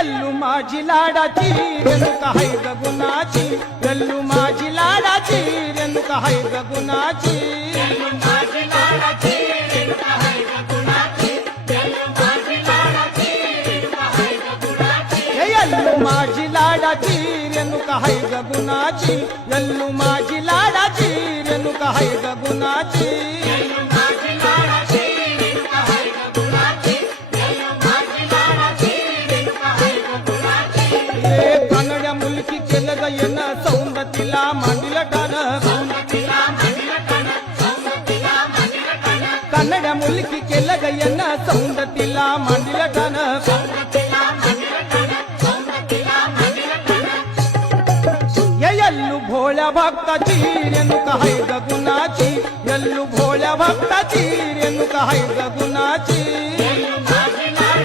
यल्लू माझी लाडाची रेणुका हाय ग गुणाची यल्लू माझी लाडाची रेणुका हाय ग गुणाची यल्लू माझी लाडाची रेणुका हाय ग गुणाची यल्लू माझी लाडाची रेणुका हाय ग गुणाची कानड्या मुलकी केलं गयन सौंदतीला मांडील टान कानड्या मुलकी केलं गयन सौंदतीला मांडील टान यल्लू भोळ्या भक्ताची रेणुका हाय ग गुणाची यल्लू भोळ्या भक्ताची रेणुका हाय ग गुणाची